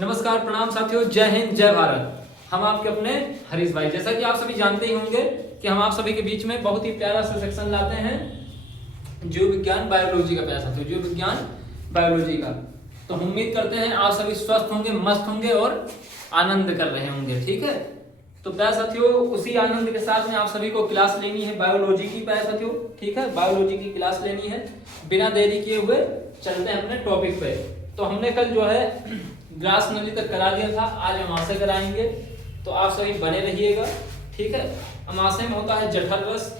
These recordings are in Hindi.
नमस्कार, प्रणाम साथियों, जय हिंद, जय भारत। हम आपके अपने हरीश भाई। जैसा कि आप सभी जानते ही होंगे कि हम आप सभी के बीच में बहुत ही प्यारा सा सेक्शन लाते हैं जीव विज्ञान बायोलॉजी का। प्यारा साथियों, जीव विज्ञान बायोलॉजी का। तो हम उम्मीद करते हैं आप सभी स्वस्थ होंगे, मस्त होंगे और आनंद कर रहे होंगे। ठीक है, तो प्यारे साथियों, उसी आनंद के साथ में आप सभी को क्लास लेनी है बायोलॉजी की। प्यारे साथियों, ठीक है, बायोलॉजी की क्लास लेनी है। बिना देरी किए हुए चलते हैं अपने टॉपिक पे। तो हमने कल जो है ग्रास नली तक करा दिया था, आज अमाशय कराएंगे, तो आप सभी बने रहिएगा। ठीक है, अमाशय में होता है जठर रस।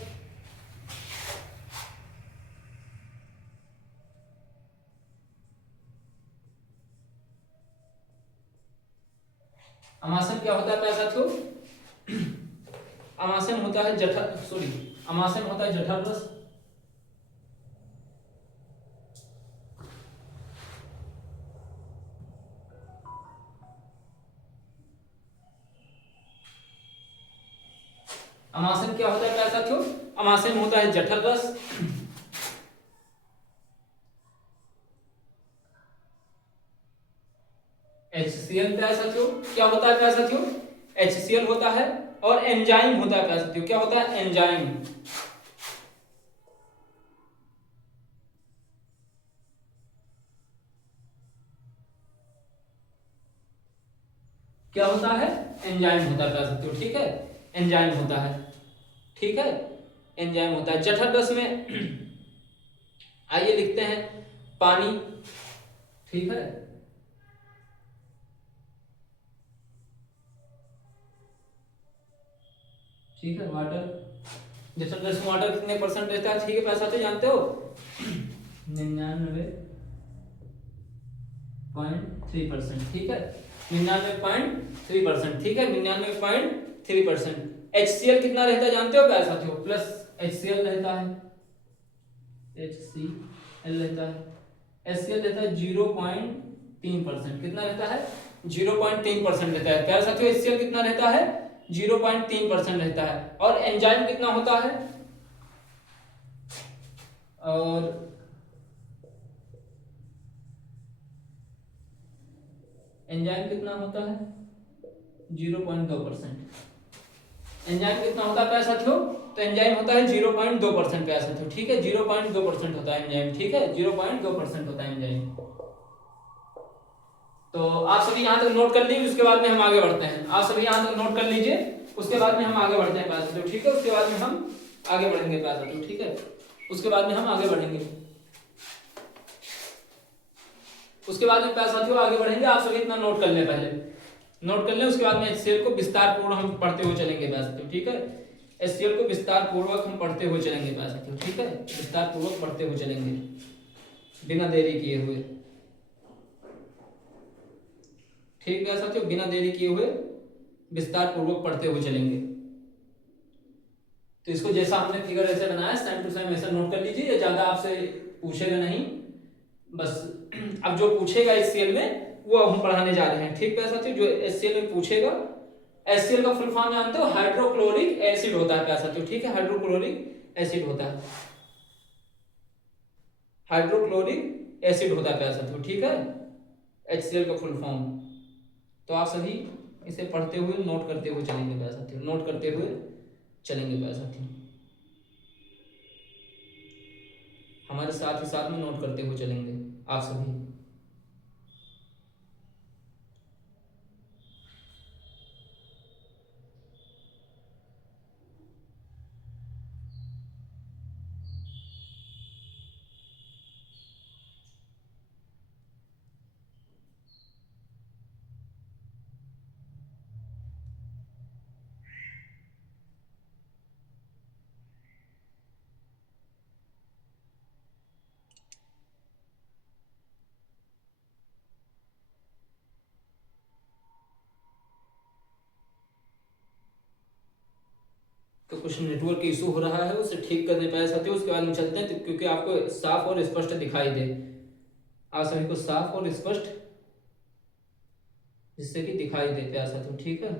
अमाशय में क्या होता है प्यारे साथियों? अमाशय में होता है अमाशय में होता है जठर रस। अमाशय में क्या होता है प्यारे साथियों? अमाशय में होता है जठर रस। HCl प्यारे साथियों क्या होता है प्यारे साथियों? HCl होता है। और एंजाइम होता है प्यारे साथियों। क्या होता है? एंजाइम। क्या होता है? एंजाइम होता है प्यारे साथियों। ठीक है, एंजाइम होता है। ठीक है, एंजाइम होता है। जठर रस में आइए लिखते हैं पानी। ठीक है, ठीक है, वाटर। जठर रस में वाटर कितने परसेंट रहता है? ठीक है प्यारे साथियों, जानते हो? 99.3%। ठीक है, 99.3%। ठीक है, 99.3%। HCl कितना रहता है जानते हो प्यारे साथियों? प्लस HCl रहता है। HCl रहता है। HCl रहता है 0.3%। कितना रहता है? 0.3% रहता है प्यारे साथियों। HCl कितना रहता है? 0.3% रहता है। और एंजाइम कितना होता है? और एंजाइम कितना होता है? 0.2%। एंजाइम कितना होता है प्यारे साथियों? तो एंजाइम होता है 0.2% प्यारे साथियों। ठीक है, 0.2% होता है एंजाइम। ठीक है, 0.2% होता है एंजाइम। तो आप सभी यहां तक नोट कर लीजिए, उसके बाद में हम आगे बढ़ते हैं। आप सभी यहां तक नोट कर लीजिए, उसके बाद में हम आगे बढ़ते हैं प्यारे साथियों। ठीक है, उसके बाद में हम आगे बढ़ेंगे प्यारे साथियों। ठीक है, उसके बाद में हम आगे बढ़ेंगे। उसके बाद में प्यारे साथियों आगे बढ़ेंगे। आप सभी इतना नोट कर लें, पहले नोट कर लें। उसके बाद में HCl को विस्तार पूर्वक हम पढ़ते हुए चलेंगे प्यारे साथियों। ठीक है, HCl को विस्तार पूर्वक हम पढ़ते हुए चलेंगे प्यारे साथियों। ठीक है, विस्तार पूर्वक पढ़ते हुए चलेंगे बिना देरी किए हुए। ठीक है साथियों, बिना देरी किए हुए विस्तार पूर्वक पढ़ते हुए चलेंगे। तो इसको जैसा हमने फिगर ऐसे बनाया, सेम टू सेम ऐसा नोट कर लीजिए। ज्यादा आपसे पूछेगा नहीं, बस अब जो पूछेगा HCl में वो हम पढ़ाने जा रहे हैं। ठीक है साथियों, जो HCl में पूछेगा। HCl का फुल फॉर्म जानते हो? हाइड्रोक्लोरिक एसिड होता है प्यारे साथियों। ठीक है, हाइड्रोक्लोरिक एसिड होता है। हाइड्रोक्लोरिक एसिड होता है प्यारे साथियों। ठीक है, HCl का फुल फॉर्म। तो आप सभी इसे पढ़ते हुए नोट करते हुए चलेंगे प्यारे साथियों। नोट करते हुए चलेंगे प्यारे साथियों, हमारे साथ ही साथ में नोट करते हुए चलेंगे आप सभी। तो कुछ नेटवर्क इशू हो रहा है, उसे ठीक करने पाए साथियों। उसके बाद में चलते हैं, तो क्योंकि आपको साफ और स्पष्ट दिखाई दे, आप सभी को साफ और स्पष्ट जिससे कि दिखाई दे प्यारे साथियों। ठीक है,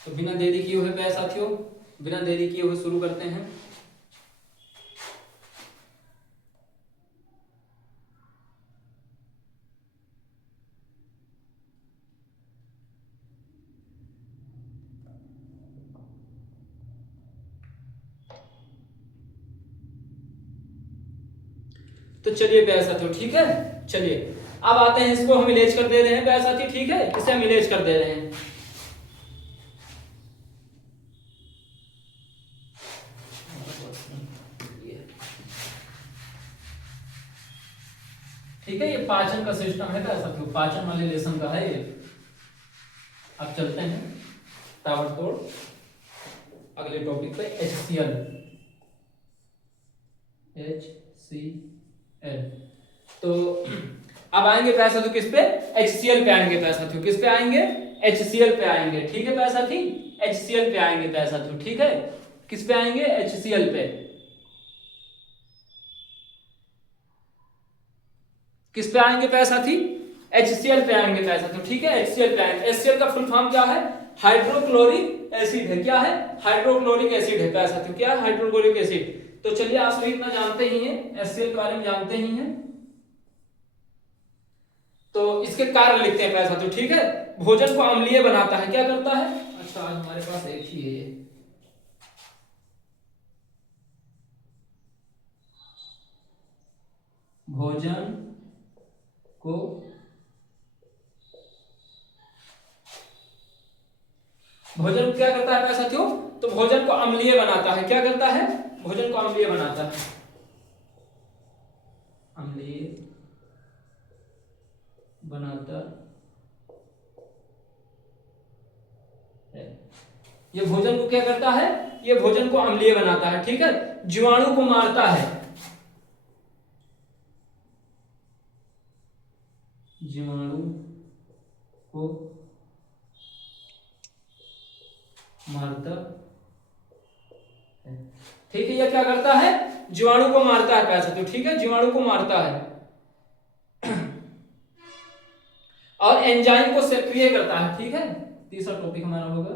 तो बिना देरी किए हुए प्यारे साथियों, बिना देरी किए हुए शुरू करते हैं। तो चलिए प्यारे साथियों, ठीक है, चलिए अब आते हैं, इसको हम इलेज कर दे रहे हैं प्यारे साथियों, ठीक है, इसे हम इलेज कर दे रहे हैं। ठीक है, ये पाचन का सिस्टम है प्यारे साथियों, पाचन वाले लेसन का है ये। अब चलते हैं ताबड़तोड़ अगले टॉपिक पे, HCl। तो अब आएंगे प्यारे साथियों किस पे, HCl पे आएंगे प्यारे साथियों, किस पे आएंगे, HCl पे आएंगे, ठीक है प्यारे साथी, HCl पे आएंगे प्यारे साथियों, ठीक है, किस पे आएंगे, HCl पे, किस पे आएंगे प्यारे साथी, HCl पे आएंगे प्यारे साथियों, ठीक है, HCl पे आएंगे। HCl का फुल फॉर्म क्या है, हाइड्रोक्लोरिक एसिड है, क्या है, हाइड्रोक्लोरिक एसिड है प्यारे साथियों, क्या है, हाइड्रोक्लोरिक एसिड। तो चलिए आप सभी इतना जानते ही हैं, HCl के बारे में जानते ही हैं, तो इसके कार्य लिखते हैं प्यारे साथियों, ठीक है। भोजन को अम्लीय बनाता है, क्या करता है, अच्छा आज हमारे पास एक ही है ये, भोजन को क्या करता है प्यारे साथियों, तो भोजन को अम्लीय बनाता है, क्या करता है, भोजन को अम्लीय बनाता है, अम्लीय बनाता है। ये भोजन को क्या करता है, ये भोजन को अम्लीय बनाता है, ठीक है, जीवाणु को मारता है, जीवाणु को मारता है, ठीक है, यह क्या करता है, जीवाणु को मारता है प्यारे साथियों, ठीक है, जीवाणु को मारता है, और एंजाइम को सक्रिय करता है, ठीक है, तीसरा टॉपिक हमारा होगा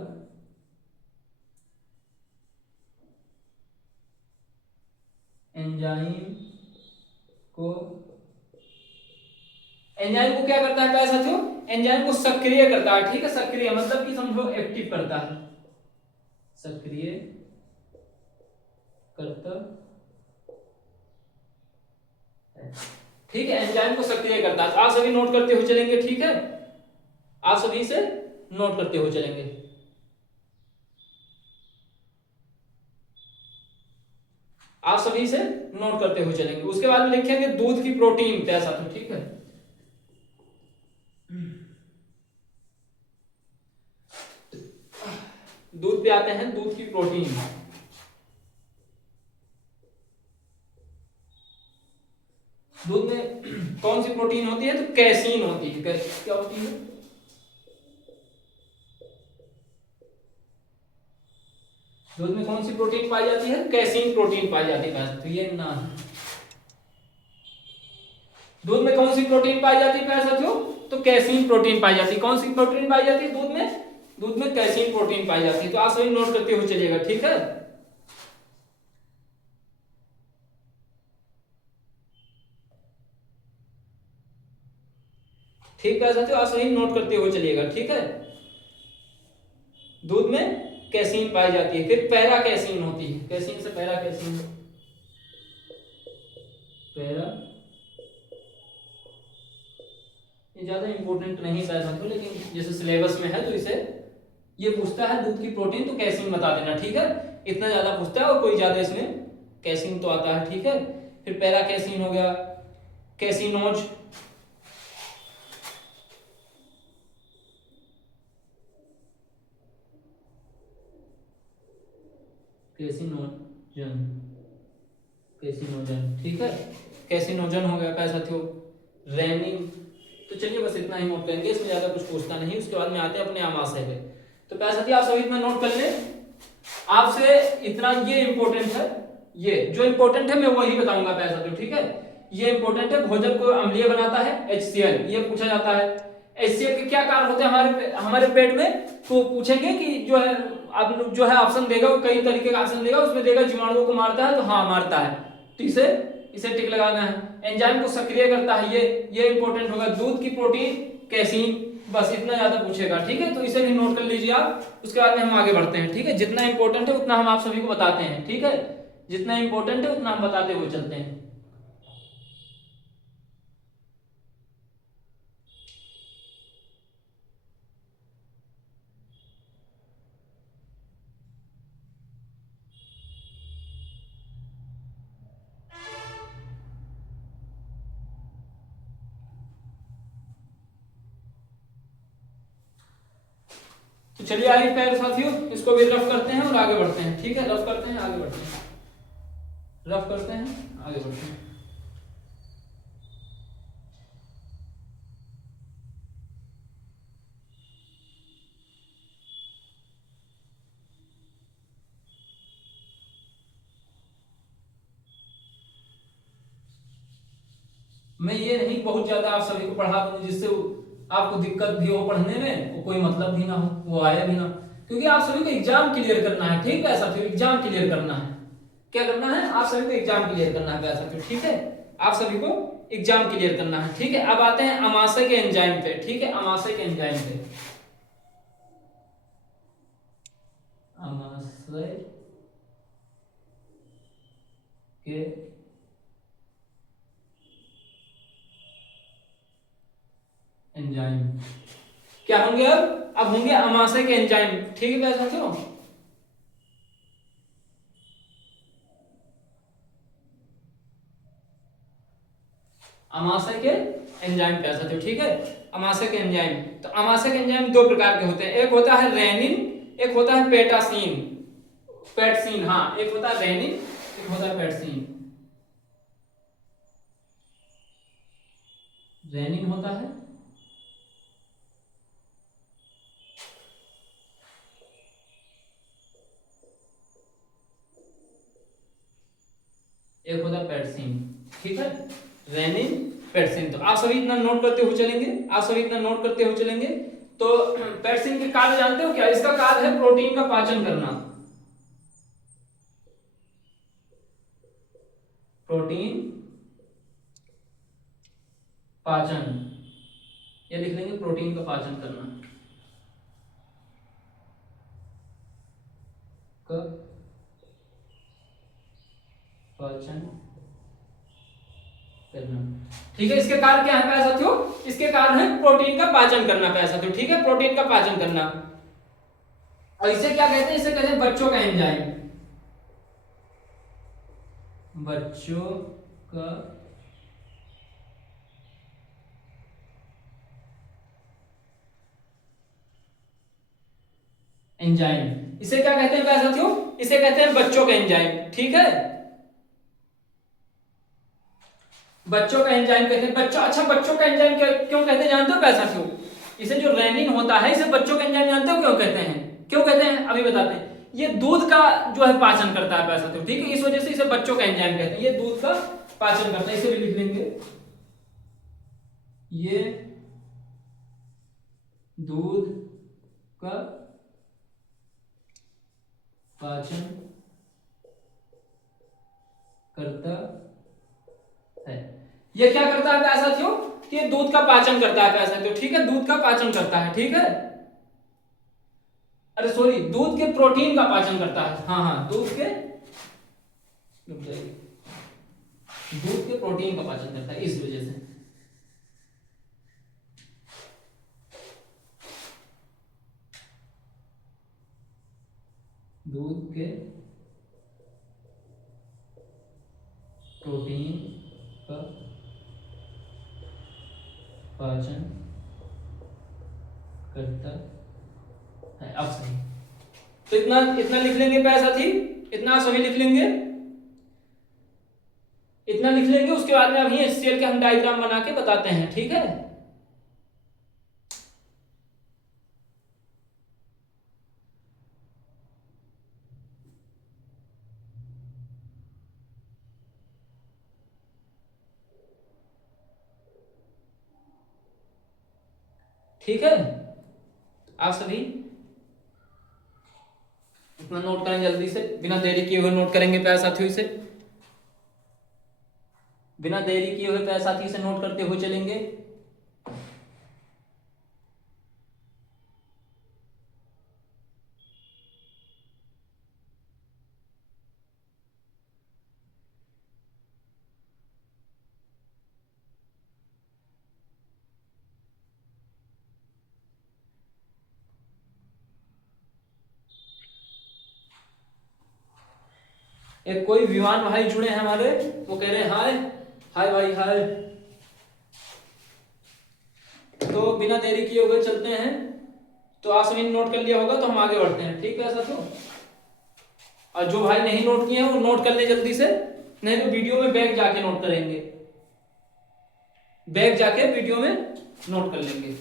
एंजाइम को क्या करता है प्यारे साथियों, एंजाइम को सक्रिय करता है, ठीक है, सक्रिय मतलब कि समझो एक्टिव करता है, सक्रिय करता है, ठीक है, एंजाइम को सक्रिय करता है। आप सभी नोट करते हुए चलेंगे, ठीक है, आप सभी से नोट करते हुए चलेंगे। आप सभी से नोट करते हुए चलेंगे, उसके बाद में लिखेंगे दूध की प्रोटीन प्यारे साथियों, ठीक है, दूध पे आते हैं, दूध की प्रोटीन, दूध में कौन सी प्रोटीन होती है, तो कैसीन होती है, क्या होती है, दूध में कौन सी प्रोटीन पाई जाती है, कैसीन प्रोटीन पाई जाती है, तो ये ना, दूध में कौन सी प्रोटीन पाई जाती है प्यारे साथियों, तो कैसीन प्रोटीन पाई जाती है, कौन सी प्रोटीन पाई जाती है दूध में, दूध में कैसीन प्रोटीन पाई जाती है। तो आप सभी नोट करते हुए चलिएगा, ठीक है, ठीक है साथियों, आप सभी नोट करते हुए चलिएगा, ठीक है, दूध में कैसीन पाई जाती है, फिर पैरा कैसीन होती है, कैसीन से पैरा कैसीन, पैरा, ये ज्यादा इंपॉर्टेंट नहीं था साथियों, लेकिन जैसे सिलेबस में है तो इसे ये पूछता है दूध की प्रोटीन, तो कैसीन बता देना, ठीक है, इतना ज्यादा पूछता है, और कोई ज्यादा इसमें कैसीन तो आता है, ठीक है, फिर पैरा कैसीन हो गया, कैसीनोज, कैसीनोजन, कैसीनोजन, ठीक है, कैसीनोजन हो गया प्यारे साथियों, रेनिन। तो चलिए बस इतना ही नोट करेंगे, इसमें ज्यादा कुछ पूछता नहीं, उसके बाद में आते हैं अपने आमाशय पे। तो प्यारे साथियों आप सभी इतना नोट कर लें, आपसे इतना ये इंपॉर्टेंट है, ये जो इंपॉर्टेंट है मैं वही बताऊंगा प्यारे साथियों, ठीक है, ये इंपॉर्टेंट है, भोजन को अम्लीय बनाता है, HCl, ये पूछा जाता है, HCl के क्या कार्य होते हैं हमारे पेट में, तो पूछेंगे कि जो है आप जो है ऑप्शन देगा, वो कई तरीके का ऑप्शन देगा, उसमें देगा जीवाणुओं को मारता है, तो हाँ मारता है, तो इसे इसे टिक लगाना है। एंजाइम को सक्रिय करता है, ये इंपॉर्टेंट होगा। दूध की प्रोटीन कैसीन, बस इतना ज्यादा पूछेगा, ठीक है, तो इसे भी नोट कर लीजिए आप। उसके बाद में हम आगे बढ़ते हैं, ठीक है। जितना इंपॉर्टेंट है उतना हम आप सभी को बताते हैं, ठीक है, जितना इंपॉर्टेंट है उतना हम बताते हुए चलते हैं। तो चलिए आइए प्यारे साथियों, इसको भी रफ करते हैं और आगे बढ़ते हैं, ठीक है, रफ करते हैं आगे बढ़ते हैं, रफ करते हैं आगे बढ़ते हैं। मैं ये नहीं बहुत ज्यादा आप सभी को पढ़ा दूं जिससे आपको दिक्कत भी हो पढ़ने में, वो कोई मतलब भी ना हो, वो आया भी ना, क्योंकि आप सभी को एग्जाम क्लियर करना है, ठीक है ऐसा, फिर एग्जाम क्लियर करना है। क्या करना है, आप सभी को एग्जाम क्लियर करना है ऐसा, फिर ठीक है, आप सभी को एग्जाम क्लियर करना है, ठीक है। अब आते हैं अमाशय के एंजाइम पे, ठीक है, अमाशय के एंजाइम पे। अमाशय के एंजाइम क्या होंगे, अब होंगे अमाशय के एंजाइम, ठीक है साथियों। अमाशय के एंजाइम पे साथियों, ठीक है, अमाशय के एंजाइम। तो अमाशय के एंजाइम दो प्रकार के होते हैं, एक होता है रेनिन, एक होता है पेटासीन, पेटसीन, हाँ, एक होता है रेनिन, एक होता है पेटसीन। रेनिन होता है, एक होता है पेटसीन, ठीक है, रेनिन पेटसीन। तो आप सभी इतना नोट करते हुए चलेंगे, आप सभी इतना नोट करते हुए चलेंगे। तो पेटसीन के कार्य जानते हो क्या, इसका कार्य है प्रोटीन का पाचन करना, प्रोटीन पाचन, ये लिख लेंगे, प्रोटीन का पाचन करना, का पाचन करना, ठीक है। इसके कार्य क्या है प्यारे साथियों, इसके कार्य है प्रोटीन का पाचन करना प्यारे साथियों, ठीक है, प्रोटीन का पाचन करना। और इसे क्या कहते हैं, इसे कहते हैं बच्चों का एंजाइम, बच्चों का एंजाइम, इसे क्या कहते हैं प्यारे साथियों, इसे कहते हैं बच्चों का एंजाइम, ठीक है, बच्चों का एंजाइम कहते हैं। बच्चों, अच्छा बच्चों का एंजाइम क्यों कहते हैं जानते हो प्यारे साथियों, इसे जो रेनिन होता है इसे बच्चों का एंजाइम जानते हो क्यों कहते हैं, क्यों कहते हैं अभी बताते हैं। ये दूध का जो है पाचन करता है प्यारे साथियों, ठीक है, इस वजह से इसे बच्चों का एंजाइम कहते हैं, ये दूध का पाचन करता है, इसे भी लिख लेंगे, ये दूध का पाचन करता है। ये क्या करता है प्यारे साथियों, ये दूध का पाचन करता है प्यारे साथियों, ठीक है, दूध का पाचन करता है, ठीक है, अरे सॉरी, दूध के प्रोटीन का पाचन करता है, हाँ हाँ, दूध के प्रोटीन का पाचन करता है, इस वजह से। दूध के प्रोटीन का पाचन करता है, अब सही। तो इतना इतना लिख लेंगे प्यारे साथी, इतना सभी लिख लेंगे, इतना लिख लेंगे। उसके बाद में अभी HCl के हम डायग्राम बना के बताते हैं, ठीक है। ठीक है, आप सभी इतना नोट करें जल्दी से, बिना देरी किए हुए नोट करेंगे प्यारे साथियों इसे, बिना देरी किए हुए प्यारे साथियों से नोट करते हुए चलेंगे। एक कोई विमान भाई जुड़े हैं हमारे, वो कह रहे हैं हाय हाय भाई हाय। तो बिना देरी किए हुए चलते हैं। तो आप सभी ने नोट कर लिया होगा, तो हम आगे बढ़ते हैं, ठीक है साथियों। और जो भाई नहीं नोट किए हैं वो नोट कर ले जल्दी से, नहीं तो वीडियो में बैक जाके नोट करेंगे, बैक जाके वीडियो में नोट कर लेंगे।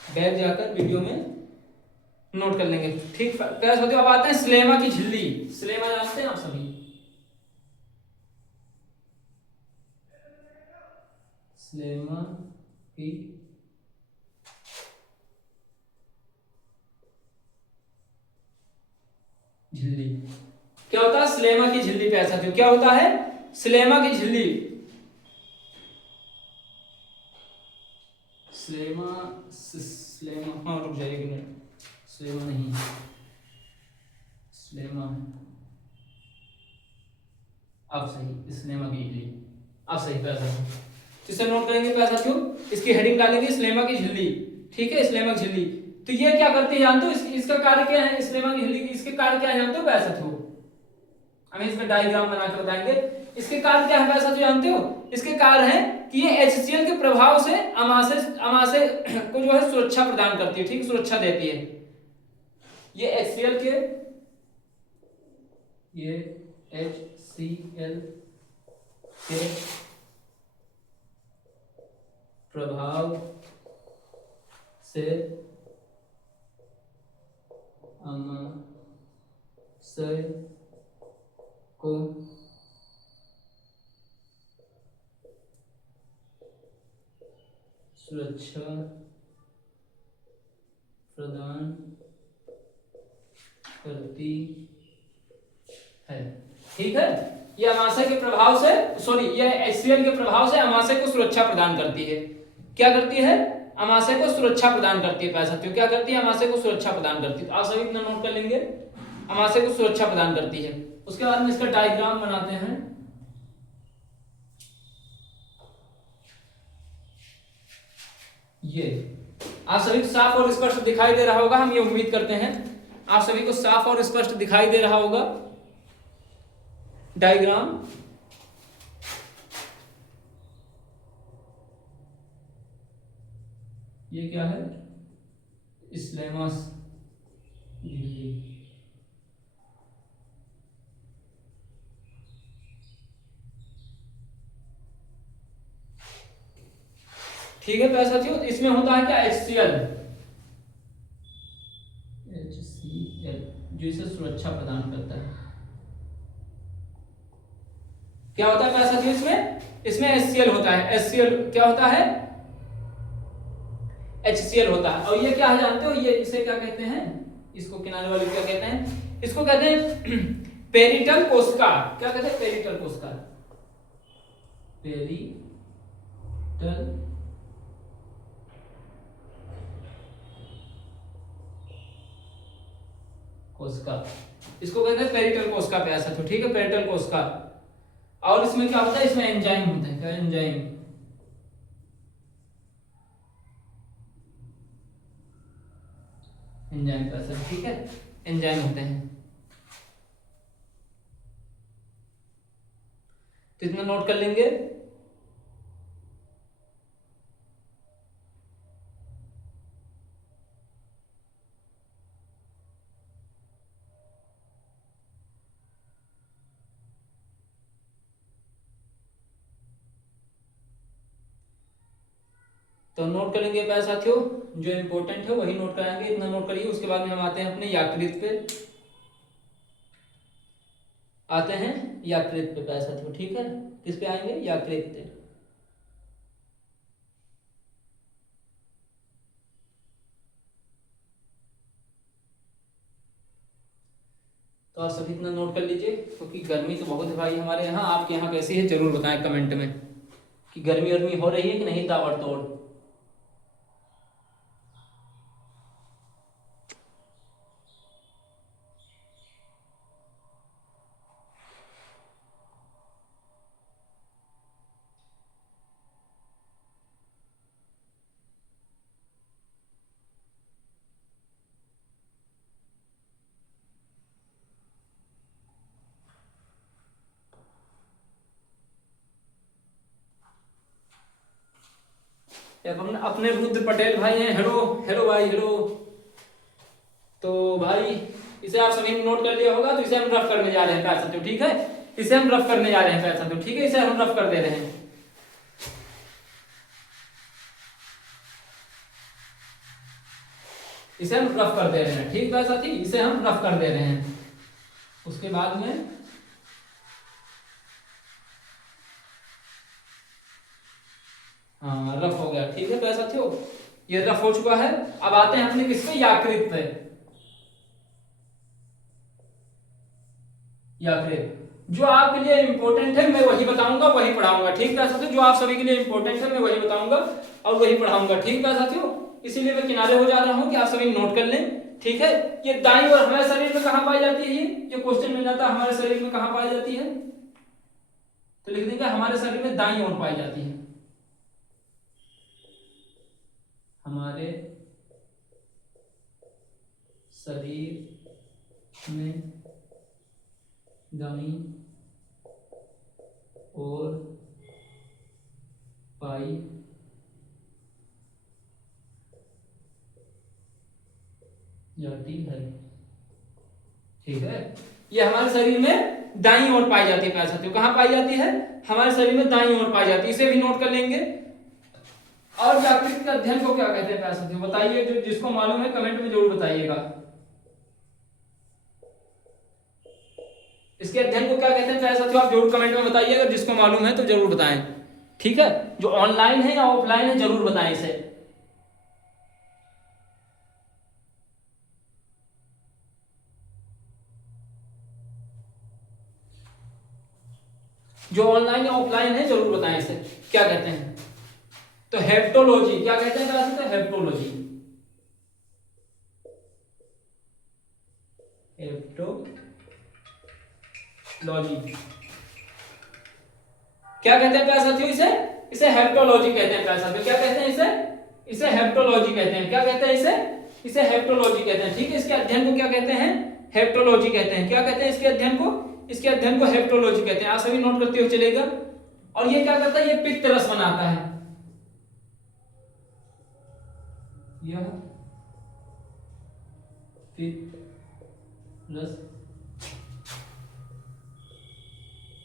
बैक जाकर वीडियो में नोट कर लेंगे, ठीक। प्यारे साथियों अब आते हैं स्लेमा की झिल्ली। स्लेमा जानते हैं आप सभी? स्लेमा की झिल्ली क्या होता है? स्लेमा की झिल्ली प्यारे साथियों क्या होता है? स्लेमा की झिल्ली। स्लेमा स्लेमा, हाँ रुक जाइए एक मिनट, स्लेमा नहीं, स्लेमा आप सही, स्लेमा की झिल्ली आप सही प्यारे साथियों। जिसे नोट करेंगे प्यारे साथियों, इसकी हेडिंग डालेंगे स्लेमा की झिल्ली, ठीक है, स्लेमा की झिल्ली। तो ये क्या करती है जानते हो? इसका कार्य क्या है? स्लेमा की झिल्ली की इसके कार्य क्या है जानते हो प्यारे साथियों? हम इसमें डायग्राम बनाकर बताएंगे। इसके कार्य क्या है प्यारे साथियों जानते हो? इसके कार्य है कि ये HCl के प्रभाव से अमाशय को जो है सुरक्षा प्रदान करती है, ठीक, सुरक्षा देती है। ये HCl के, ये HCl के प्रभाव से अमाशय को सुरक्षा प्रदान करती है, ठीक है। ये अमाशय के प्रभाव से, सॉरी, ये HCl के प्रभाव से अमाशय को सुरक्षा प्रदान करती है। क्या करती है? अमाशय को सुरक्षा प्रदान करती है प्यारे साथियों। क्या करती है? अमाशय को सुरक्षा प्रदान करती है। तो आप सभी इतना नोट कर लेंगे, अमाशय को सुरक्षा प्रदान करती है। उसके बाद में इसका डायग्राम बनाते हैं। ये आप सभी को साफ और स्पष्ट दिखाई दे रहा होगा, हम ये उम्मीद करते हैं आप सभी को साफ और स्पष्ट दिखाई दे रहा होगा डायग्राम। ये क्या है? स्लेमस झिल्ली, ठीक है प्यारे साथियों। इसमें होता है क्या? HCl जो इसे सुरक्षा प्रदान करता है। क्या होता है प्यारे साथियों? इसमें HCl होता है। HCl क्या होता है? HCl होता है। और ये क्या है जानते हो? ये इसे क्या कहते हैं? इसको किनारे वाले क्या कहते हैं? इसको कहते हैं पेरिटल कोशिका। क्या कहते हैं? पेरिटल कोशिका, पेरिटल कोशिका, इसको कहते हैं पेरिटल कोशिका प्यारे साथियों, ठीक है, पेरिटल कोशिका। और इसमें क्या होता है? इसमें एंजाइम होता है। क्या? एंजाइम, एंजाइम प्यारे साथियों, ठीक है, एंजाइम होते हैं। तो इतना नोट कर लेंगे। तो नोट करेंगे पैसा साथियों, जो इम्पोर्टेंट है वही नोट कराएंगे, इतना नोट करिए। उसके बाद में हम आते हैं अपने याकृत पे, आते हैं याकृत पे पैसा साथियों, ठीक है। किस पे आएंगे? याकृत पे। तो आप सभी इतना नोट कर लीजिए, क्योंकि गर्मी तो बहुत है भाई हमारे यहाँ। आपके यहाँ कैसी है जरूर बताएं कमेंट में, कि गर्मी वर्मी हो रही है कि नहीं ताबड़तोड़। अपने रुद्र पटेल भाई हैं, हेलो हेलो भाई हेलो। तो भाई इसे आप सभी ने नोट कर लिया होगा, तो इसे हम रफ करने जा रहे हैं पैसा, तो ठीक है। इसे हम रफ करने जा रहे हैं पैसा, तो ठीक है, इसे हम रफ कर दे रहे हैं। इसे हम रफ कर दे रहे हैं, ठीक है साथी, इसे हम रफ कर दे रहे हैं। उसके बाद में हाँ रफ हो गया, ठीक है पैसा साथियों, ये रफ हो चुका है। अब आते हैं अपने किस पे? याकृत पे। याकृत जो आपके लिए इंपॉर्टेंट है मैं वही बताऊंगा, वही पढ़ाऊंगा, ठीक है साथियों। जो आप सभी के लिए इंपॉर्टेंट है मैं वही बताऊंगा और वही पढ़ाऊंगा, ठीक है साथियों। इसीलिए मैं किनारे हो जा रहा हूं कि आप सभी नोट कर लें, ठीक है। ये दाईं ओर हमारे शरीर में कहां पाई जाती है? ये क्वेश्चन मिल जाता है, हमारे शरीर में कहां पाई जाती है? तो लिख देंगे हमारे शरीर में दाईं ओर पाई जाती है। हमारे शरीर में दाईं ओर पाई जाती है, ठीक है। ये हमारे शरीर में दाईं ओर पाई जाती है पैसा साथियों। कहां पाई जाती है? हमारे शरीर में दाईं ओर पाई जाती है, इसे भी नोट कर लेंगे। और याकृत के अध्ययन को क्या कहते हैं पैसा साथियों? बताइए, जो जिसको मालूम है कमेंट में जरूर बताइएगा। इसके अध्ययन को क्या कहते हैं पैसा साथियों? आप जरूर कमेंट में बताइएगा, जिसको मालूम है तो जरूर बताएं, ठीक है। जो ऑनलाइन है या ऑफलाइन है जरूर बताएं इसे। जो ऑनलाइन या ऑफलाइन है जरूर बताएं इसे, क्या कहते हैं? तो हेप्टोलॉजी, क्या कहते हैं पैसा साथियों? हेप्टोलॉजी। हेप्टोलॉजी क्या कहते हैं पैसा साथियों? इसे हेप्टोलॉजी कहते हैं पैसा साथियों। क्या कहते हैं इसे? इसे हेप्टोलॉजी कहते हैं। क्या कहते हैं इसे हेप्टोलॉजी कहते हैं, ठीक है। इसके अध्ययन को क्या कहते हैं? हेप्टोलॉजी कहते हैं। क्या कहते हैं इसके अध्ययन को? इसके अध्ययन को हेप्टोलॉजी कहते हैं। आप सभी नोट करते हुए चलेगा। और ये क्या करता है? ये पित्त रस बनाता है। यह पित्त रस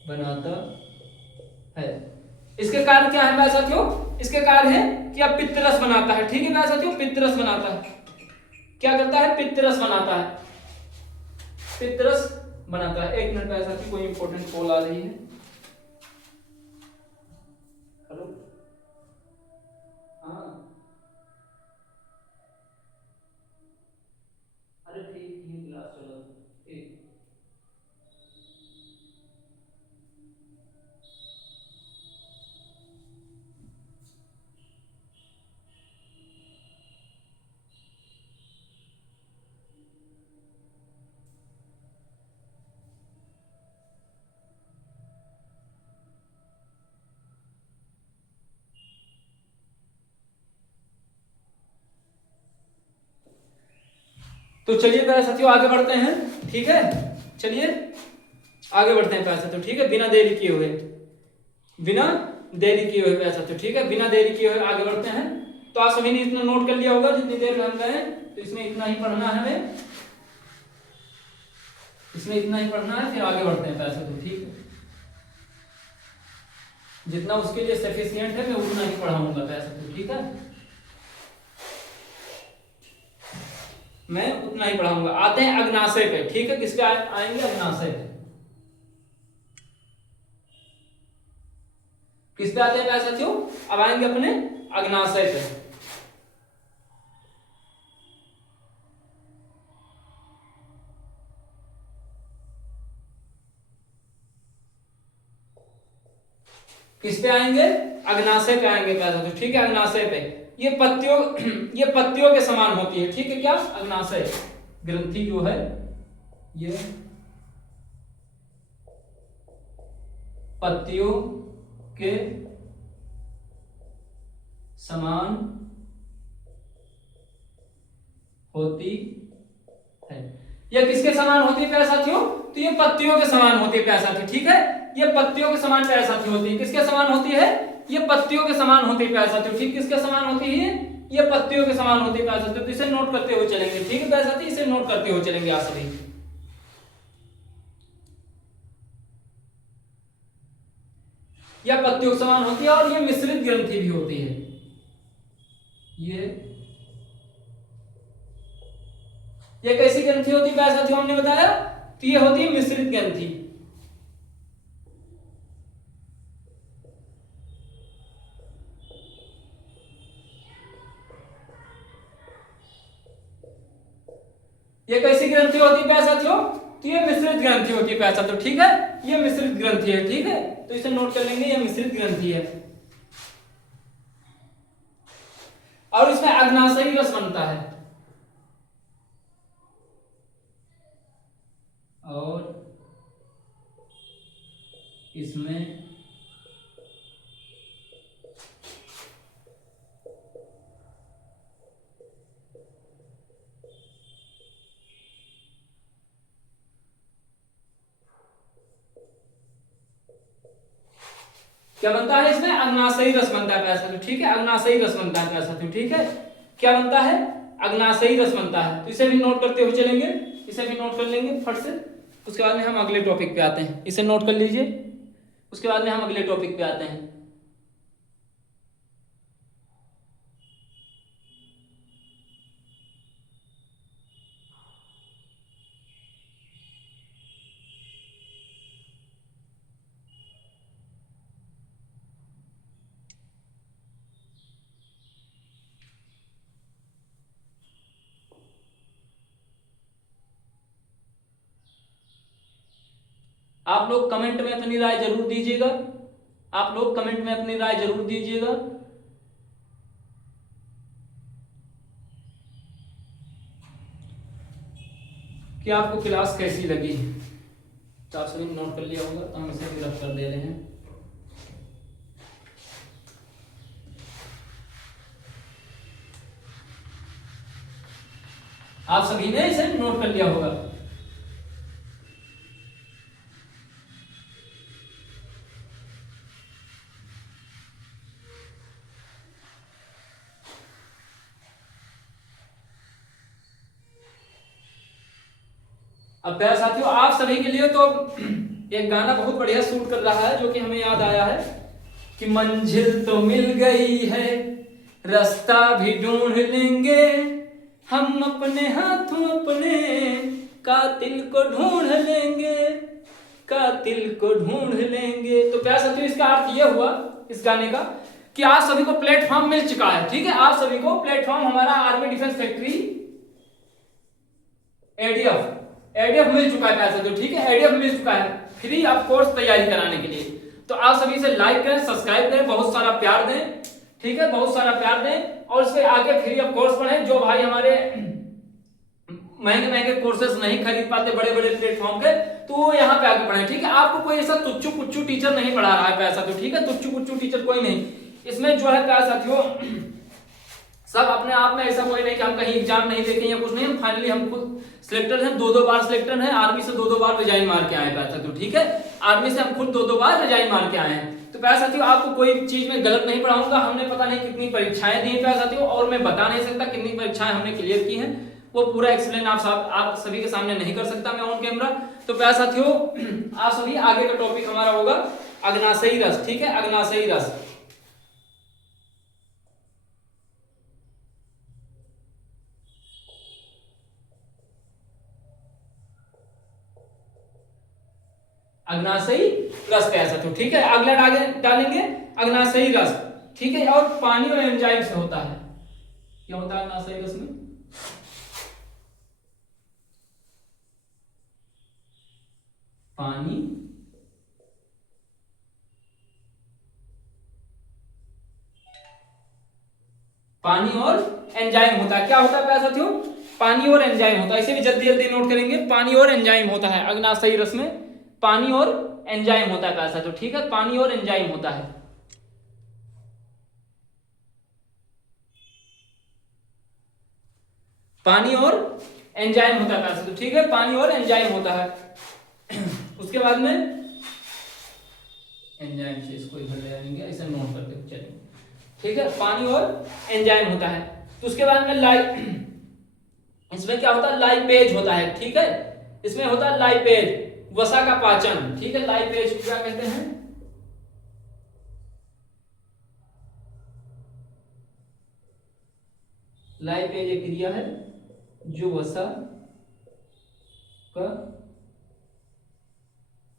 बनाता है। इसके कारण क्या है भाई साथियों? इसके कारण है कि अब पित्त रस बनाता है, ठीक है भाई साथियों। पित्त रस बनाता है, क्या करता है? पित्त रस बनाता है, पित्त रस बनाता है। एक मिनट भाई साथियों, कोई इंपॉर्टेंट कॉल आ रही है। हेलो, हाँ अरे ठीक है, क्लास चलो ठीक। तो चलिए प्यारे साथियों आगे बढ़ते हैं, ठीक है। चलिए आगे बढ़ते हैं प्यारे साथियों, ठीक है। बिना देरी किए हुए, बिना देरी किए हुए प्यारे साथियों, ठीक है। बिना देरी किए हुए आगे बढ़ते हैं। तो आप सभी ने इतना नोट कर लिया होगा जितनी देर में हम गए, तो इसमें इतना ही पढ़ना है हमें, इसमें इतना ही पढ़ना है, फिर आगे बढ़ते हैं प्यारे साथियों, ठीक है। जितना उसके लिए सफिशिएंट है मैं उतना ही पढ़ाऊंगा प्यारे साथियों, ठीक है। मैं उतना ही पढ़ाऊंगा। आते हैं अग्नाशय पे, ठीक है, किस पे आएंगे? अग्नाशय पे। किस पे आते हैं प्यारे साथियों? अब आएंगे अपने अग्नाशय पे। किस पे आएंगे? अग्नाशय पे आएंगे प्यारे साथियों, ठीक है, अग्नाशय पे। ये पत्तियों ये पत्तियों के समान होती है, ठीक है, क्या? अग्नाशय ग्रंथि जो है ये पत्तियों के समान होती है। ये किसके समान होती है प्यारे साथियों? तो ये पत्तियों के समान होती है प्यारे साथियों, ठीक है, ये पत्तियों के समान प्यारे साथियों होती है। किसके समान होती है? ये पत्तियों के समान होती है प्यारे साथियों, ठीक, किसके समान होती है? ये पत्तियों के समान होती है प्यारे साथियों। तो इसे नोट करते हुए चलेंगे, ठीक है प्यारे साथियों, इसे नोट करते हुए चलेंगे आप सभी। यह पत्तियों के समान होती है और ये मिश्रित ग्रंथि भी होती है। ये कैसी ग्रंथि होती है प्यारे साथियों? हमने बताया, तो ये होती है मिश्रित ग्रंथि। ये कैसी ग्रंथि होती है प्यारे साथियों? तो ये मिश्रित ग्रंथि होती है प्यारे साथियों, ठीक है, ये मिश्रित ग्रंथि है, ठीक है, तो इसे नोट कर लेंगे, ये मिश्रित ग्रंथि है। और इसमें अग्नाशयी रस बनता है, और इसमें क्या बनता है? इसमें अग्नाशयी रस बनता है प्यारे साथियों, ठीक है, अग्नाशयी रस बनता है प्यारे साथियों, ठीक है, क्या बनता है? अग्नाशयी रस बनता है। तो इसे भी नोट करते हुए चलेंगे, इसे भी नोट कर लेंगे फट से। उसके बाद में हम अगले टॉपिक पे आते हैं, इसे नोट कर लीजिए, उसके बाद में हम अगले टॉपिक पे आते हैं। आप लोग कमेंट में अपनी राय जरूर दीजिएगा, आप लोग कमेंट में अपनी राय जरूर दीजिएगा। कि आपको क्लास कैसी लगी। तो आप सभी नोट कर लिया होगा, तो हम इसे भी रफ कर दे रहे हैं। आप सभी ने इसे नोट कर लिया होगा। अब प्यारे साथियों, आप सभी के लिए तो एक गाना बहुत बढ़िया सूट कर रहा है, जो कि हमें याद आया है कि मंजिल तो मिल गई है, रास्ता भी ढूंढ लेंगे, हम अपने हाथों अपने कातिल को ढूंढ लेंगे, कातिल को ढूंढ लेंगे। तो प्यारे साथियों, इसका अर्थ यह हुआ इस गाने का कि आप सभी को प्लेटफॉर्म मिल चुका है, ठीक है, आप सभी को प्लेटफॉर्म हमारा आर्मी डिफेंस फैक्ट्री एडीएफ मिल चुका है प्यारे साथियों, ठीक है, एडीएफ मिल चुका है फ्री ऑफ कोर्स तैयारी कराने के लिए। तो आप सभी से लाइक करें, सब्सक्राइब करें, बहुत सारा प्यार दें, ठीक है, बहुत सारा प्यार दें, और इसके आगे फ्री ऑफ कोर्स पढ़ें। जो भाई हमारे महंगे महंगे कोर्सेज नहीं खरीद पाते बड़े बड़े प्लेटफॉर्म पे, तो वो यहाँ पे आके पढ़े, ठीक है। आपको कोई ऐसा तुच्चू कुच्चू टीचर नहीं पढ़ा रहा है प्यारे साथियों, ठीक है, तुच्चू कुच्चू टीचर कोई नहीं इसमें जो है प्यारे साथियों। सब अपने आप में, ऐसा कोई नहीं कि हम कहीं एग्जाम नहीं देखें या कुछ नहीं, हम फाइनली हम खुद सिलेक्टेड हैं, 2-2 बार सिलेक्टेड हैं, आर्मी से 2-2 बार रिजाइन मार के आए प्यारे साथियों, ठीक है, आर्मी से हम खुद 2-2 बार रिजाइन मार के आए हैं। तो प्यारे साथियों, आपको कोई चीज में गलत नहीं पढ़ाऊंगा। हमने पता नहीं कितनी परीक्षाएं दी प्यारे साथियों, और मैं बता नहीं सकता कितनी परीक्षाएं हमने क्लियर की हैं, वो पूरा एक्सप्लेन आप सभी के सामने नहीं कर सकता मैं ऑन कैमरा। तो प्यारे साथियों, आप सभी आगे का टॉपिक हमारा होगा अग्नाशयी रस, ठीक है, अग्नाशयी रस। अग्नाशयी रस का ऐसा, तो ठीक है। अगला डालेंगे अग्नाशयी रस, ठीक है। और पानी और एंजाइम से होता है। क्या होता है अग्नाशयी रस में? पानी और एंजाइम होता है। क्या होता है प्यारे साथियों? पानी और एंजाइम होता है। इसे भी जल्दी जल्दी नोट करेंगे, पानी और एंजाइम होता है अग्नाशयी रस में, पानी और एंजाइम होता है प्यारे साथियों, ठीक है। पानी और एंजाइम होता है। पानी और एंजाइम होता है प्यारे साथियों, ठीक है। पानी और एंजाइम होता है। उसके बाद में एंजाइम से इसको इधर ले आएंगे, ऐसे नोट करते चलिए, ठीक है। पानी और एंजाइम होता है। तो उसके बाद में इसमें क्या होता है? लाइपेज होता है, ठीक है। इसमें होता है लाइपेज, वसा का पाचन, ठीक है। लाइपेज को क्या कहते हैं? लाइपेज एक क्रिया है जो वसा का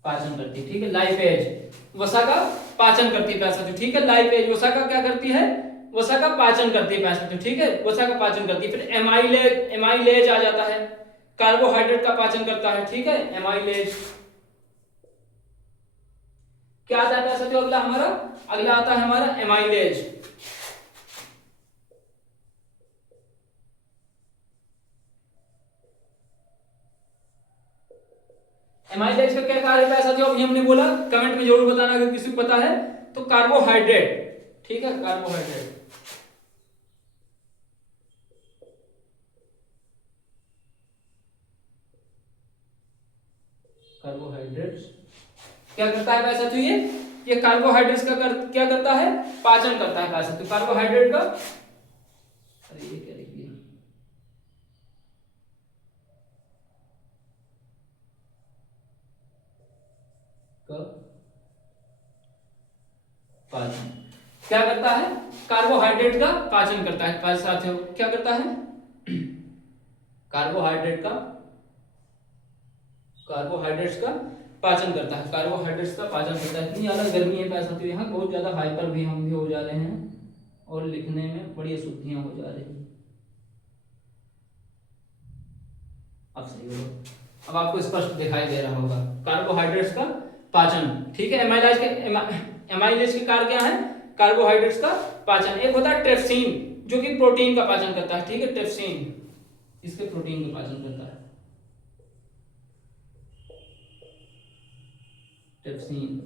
पाचन करती है, ठीक है। लाइपेज वसा का पाचन करती है प्यारे साथियों, ठीक है। लाइपेज वसा का क्या करती है? वसा का पाचन करती है प्यारे साथियों, ठीक है। वसा का पाचन करती है। फिर एमाइलेज आ जाता है, कार्बोहाइड्रेट का पाचन करता है, ठीक है। एमाइलेज क्या आता है प्यारे साथियों? अगला आता है हमारा एमाइलेज। एमाइलेज का क्या कार्य है साथियों? अभी हमने बोला, कमेंट में जरूर बताना अगर किसी को पता है तो। कार्बोहाइड्रेट, ठीक है। कार्बोहाइड्रेट क्या करता है साथियों? ये कार्बोहाइड्रेट्स का क्या करता है? पाचन करता है साथियों, कार्बोहाइड्रेट का। अरे ये क्या लिख दिया? पाचन क्या करता है? कार्बोहाइड्रेट का पाचन करता है साथियों। क्या करता है? कार्बोहाइड्रेट्स का पाचन करता है। कार्बोहाइड्रेट्स का पाचन करता है। इतनी ज्यादा गर्मी है प्यारे साथियों, यहाँ बहुत ज्यादा हाइपर भी हम भी हो जा रहे हैं और लिखने में बड़ी अशुद्धियां हो जा रही हैं। अब सही होगा, अब आपको स्पष्ट दिखाई दे रहा होगा। कार्बोहाइड्रेट्स का पाचन, ठीक है। एमाइलेज के कार्य क्या है? कार्बोहाइड्रेट्स का पाचन। एक होता है ट्रिप्सिन जो कि प्रोटीन का पाचन करता है, ठीक है। ट्रिप्सिन इसके प्रोटीन का पाचन करता है। ट्रिप्सिन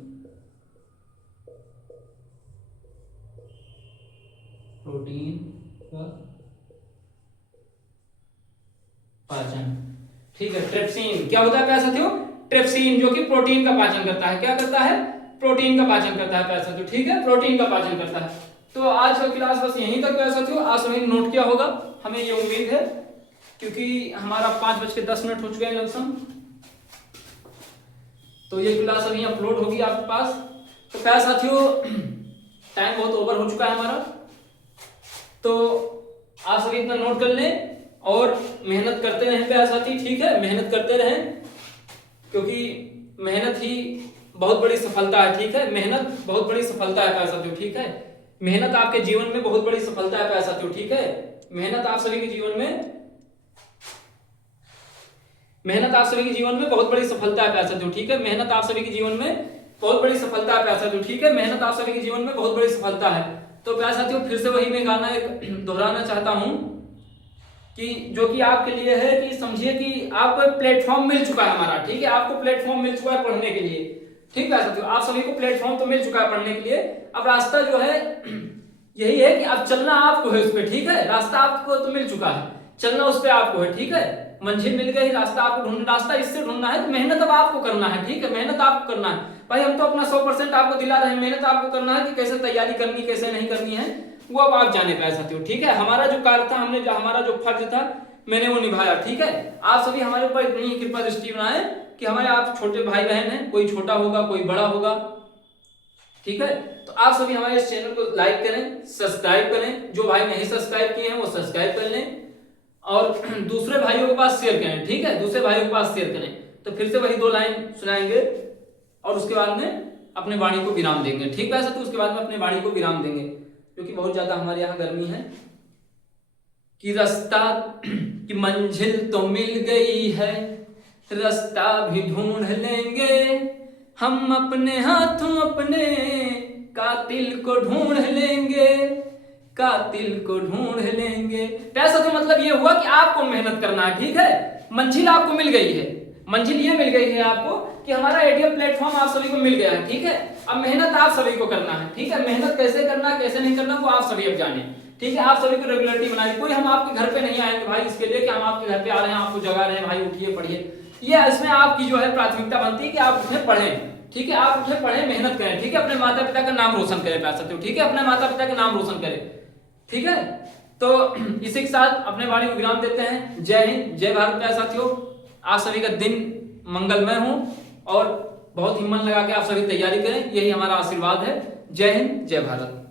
प्रोटीन का पाचन, ठीक है। ट्रिप्सिन क्या होता है प्यारे साथियों? ट्रिप्सिन जो कि प्रोटीन का पाचन करता है। क्या करता है? प्रोटीन का पाचन करता है प्यारे साथियों, ठीक है। प्रोटीन का पाचन करता है। तो आज का क्लास बस यहीं तक प्यारे साथियों। आज सभी नोट किया होगा, हमें ये उम्मीद है, क्योंकि हमारा 5:10 हो चुके हैं लमसम। तो ये क्लास अभी अपलोड होगी आपके पास। तो प्यारे साथियों टाइम बहुत ओवर हो चुका है हमारा, तो आप सभी इतना नोट कर लें और मेहनत करते रहें प्यारे साथी, ठीक है। मेहनत करते रहें, क्योंकि मेहनत ही बहुत बड़ी सफलता है, ठीक है। मेहनत बहुत बड़ी सफलता है प्यारे साथियों, ठीक है। मेहनत आपके जीवन में बहुत बड़ी सफलता है प्यारे साथियों, ठीक है। मेहनत आप सभी के जीवन में बहुत बड़ी सफलता है प्यारे साथियों, ठीक है। मेहनत आप सभी के जीवन में बहुत बड़ी सफलता है प्यारे साथियों, ठीक है। मेहनत आप सभी के जीवन में बहुत बड़ी सफलता है। तो प्यारे साथियों फिर से वही मैं गाना एक दोहराना चाहता हूं कि जो कि आपके लिए है, कि समझिए कि आपको एक प्लेटफॉर्म मिल चुका है हमारा, ठीक है। आपको प्लेटफॉर्म मिल चुका है पढ़ने के लिए, ठीक है साथियों। आप सभी को प्लेटफॉर्म तो मिल चुका है पढ़ने के लिए। अब रास्ता जो है यही है कि अब चलना आपको है उस पर, ठीक है। रास्ता आपको तो मिल चुका है, चलना उस पर आपको है, ठीक है। मंजिल मिल गई, रास्ता आपको ढूंढना, रास्ता इससे ढूंढना है। तो मेहनत अब आपको करना है, ठीक है। मेहनत आपको करना है भाई। हम तो अपना 100% आपको दिला रहे हैं, मेहनत आपको करना है कि कैसे तैयारी करनी, कैसे नहीं करनी है, वो अब आप जाने पाए साथियों, ठीक है। हमारा जो कार्य था, हमारा जो फर्ज था, मैंने वो निभाया, ठीक है। आप सभी हमारे ऊपर इतनी ही कृपा दृष्टि बनाए कि हमारे आप छोटे भाई बहन हैं, कोई छोटा होगा कोई बड़ा होगा, ठीक है। तो आप सभी हमारे इस चैनल को लाइक करें, सब्सक्राइब करें। जो भाई नहीं सब्सक्राइब किए हैं वो सब्सक्राइब कर लें और दूसरे भाइयों के पास शेयर करें, ठीक है। दूसरे भाइयों के पास शेयर करें। तो फिर से वही 2 लाइन सुनाएंगे। और उसके बाद में अपने वाणी को विराम देंगे। ठीक है, तो उसके बाद में अपने वाणी को विराम देंगे, क्योंकि बहुत ज्यादा हमारे यहाँ गर्मी है। कि रास्ता की मंजिल तो मिल गई है, रास्ता भी ढूंढ लेंगे हम, अपने हाथों अपने कातिल को ढूंढ लेंगे, कातिल को ढूंढ लेंगे। पैसा तो मतलब ये हुआ कि आपको मेहनत करना है। ठीक है, मंजिल आपको मिल गई है, मंजिल ये मिल गई है आपको कि हमारा एटीएम प्लेटफॉर्म आप सभी को मिल गया है। ठीक है, अब मेहनत आप सभी को करना है। ठीक है, मेहनत कैसे करना कैसे नहीं करना वो आप सभी अब जाने। ठीक है, आप सभी को रेगुलरिटी बनानी। कोई हम आपके घर पे नहीं आएंगे भाई इसके लिए कि हम आपके घर पे आ रहे हैं, आपको जगा रहे हैं भाई उठिए पढ़िए। ये इसमें आपकी जो है प्राथमिकता बनती है कि आप उठे पढ़ें। ठीक है, आप उठे पढ़ें, मेहनत करें। ठीक है, अपने माता पिता का नाम रोशन करें, कह सकते हो। ठीक है, अपने माता पिता का नाम रोशन करें। ठीक है, तो इसी के साथ अपने वाणी को विराम देते हैं। जय हिंद, जय भारत प्यारे साथियों। आप सभी का दिन मंगलमय हो और बहुत ही मन लगा के आप सभी तैयारी करें, यही हमारा आशीर्वाद है। जय हिंद, जय भारत।